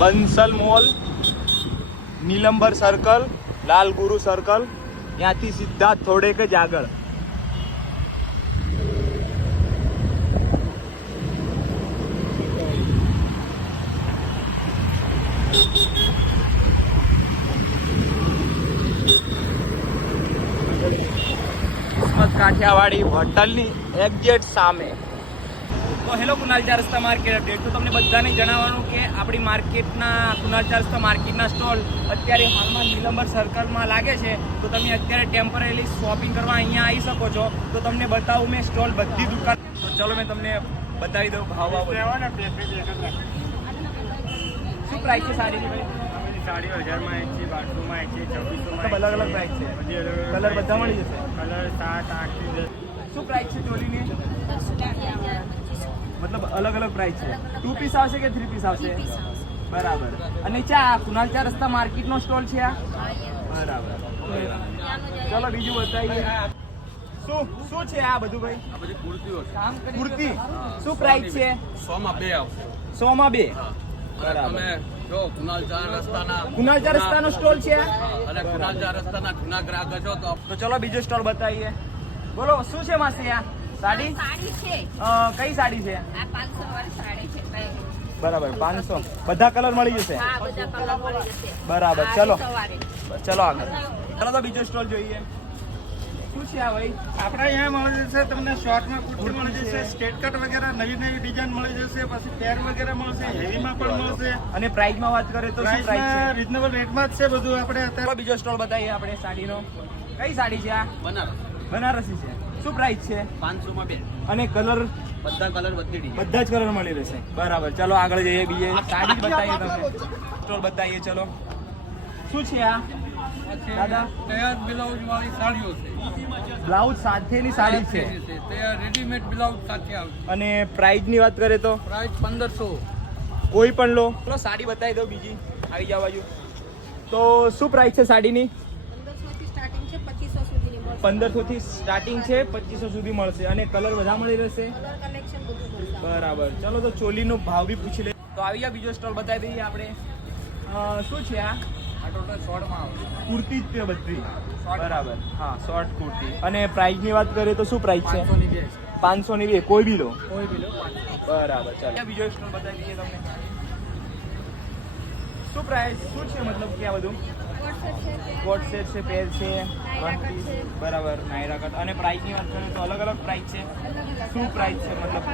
Bansal mall, નીલંબર circle, લાલ ગુરુ circle, ત્યાંથી સીધા થોડેક જ આગળ. કાઠિયાવાડી હોટલની એક્ઝેક્ટ સામે. તો હેલો કુનાલ ચાર રસ્તા માર્કેટ અપડેટ. તો તમને બધાને જણાવવાનું કે આપણી માર્કેટના કુનાલ ચાર રસ્તા માર્કેટના સ્ટોલ અત્યારે હાલમાં નીલંબર સર્કલમાં લાગે છે. તો તમે અત્યારે ટેમ્પરરી શોપિંગ કરવા અહીંયા આવી શકો છો. તો તમને બતાવું મેં સ્ટોલ બધી દુકાન. તો ચલો મેં તમને બતાવી દઉં ભાવ. શું પ્રાઇસ છે સાડીની ભાઈ? સાડીઓ 1000માં એક છે, 1200માં એક છે, 2400માં અલગ અલગ પ્રાઇસ છે. કલર બધા મળી જશે. કલર 7, 8 થી 10. શું પ્રાઇસ છે ચોલીની? મતલબ અલગ અલગ પ્રાઇસ છે. 2 પીસ આવશે કે 3 પીસ આવશે? બરાબર. અને ચા કુનાલ ચાર રસ્તા માર્કેટનો સ્ટોલ છે આ? બરાબર. ચલો બીજું બતાવીએ. શું છે આ બધું ભાઈ? આ બધી કુર્તીઓ છે. કુર્તી શું પ્રાઇસ છે? 100માં 2 આવશે. 100માં 2. તમે જો કુનાલ ચાર રસ્તાનો સ્ટોલ છે આ? અને કુનાલ ચાર રસ્તાના જૂના ગ્રાહક છો તો ચલો બીજો સ્ટોલ બતાવીએ. બોલો શું છે માસી આ? સાડી છે. કઈ સાડી છે? આ 500 વાળી સાડી છે. બરાબર 500. બધા કલર મળી જશે? હા, બધા કલર મળી જશે. બરાબર. ચલો સવારે ચલો આગળ. ચલો તો બીજો સ્ટોલ જોઈએ. શું છે આ ભાઈ? આપણે અહીંયા મળી જશે તમને શોર્ટમાં કુર્તી મળી જશે, સ્ટેટ કટ વગેરે નવી નવી ડિઝાઇન મળી જશે, પછી પેર વગેરે મળશે, હેવીમાં પણ મળશે. અને પ્રાઇસમાં વાત કરીએ તો શું પ્રાઇસ પ્રાઇસમાં છે? રીઝનેબલ રેટમાં જ છે બધું. આપણે અત્યારે બીજો સ્ટોલ બતાવીએ આપણે સાડીનો. કઈ સાડી છે આ? બનારસ બનારસી છે. શું પ્રાઇસ છે? 500માં 2. અને કલર બધા કલર બધી ડિઝાઇન. બધા જ કલર મળી રહેશે. બરાબર. ચલો આગળ જઈએ. બીજે સાડી જ બતાવીએ તમને. સ્ટોલ બતાવીએ. ચલો શું છે આ દાદા? તૈયાર બ્લાઉઝ વાળી સાડીઓ છે. બ્લાઉઝ સાથેની સાડી છે. તૈયાર રેડીમેડ બ્લાઉઝ સાથે આવશે. અને પ્રાઇસની વાત કરીએ તો પ્રાઇસ 1500. કોઈ પણ લો. ચલો સાડી બતાવી દો બીજી. આવી જાવ બાજુ. તો શું પ્રાઇસ છે સાડીની? 1500 થી સ્ટાર્ટિંગ છે, 2500 સુધી મળશે. 1500 થી સ્ટાર્ટિંગ છે, 2500 સુધી મળશે. અને કલર બધા મળી રહેશે? કલર કલેક્શન બધું મળશે. બરાબર. ચલો તો ચોલીનો ભાવ બી પૂછી લે. તો આવી ગયા બીજો સ્ટોલ બતાવી દઈએ આપણે. શું છે આ? આ ટોટલ શોર્ટમાં આવશે. કુર્તી જ છે બધી. બરાબર. હા, શોર્ટ કુર્તી. અને પ્રાઇસની વાત કરીએ તો શું પ્રાઇસ છે? 500ની 2 છે. 500 ની 2. કોઈ બી લો. કોઈ બી લો. બરાબર. ચાલો બીજો સ્ટોલ બતાવી દઈએ તમને. શું પ્રાઇસ શું છે? મતલબ કે આ બધું કોટ સેટ છે, પેર છે, વન પીસ. બરાબર. નાયરા કટ. અને પ્રાઇસની વાત કરીએ તો અલગ અલગ પ્રાઇસ છે. શું પ્રાઇસ છે મતલબ?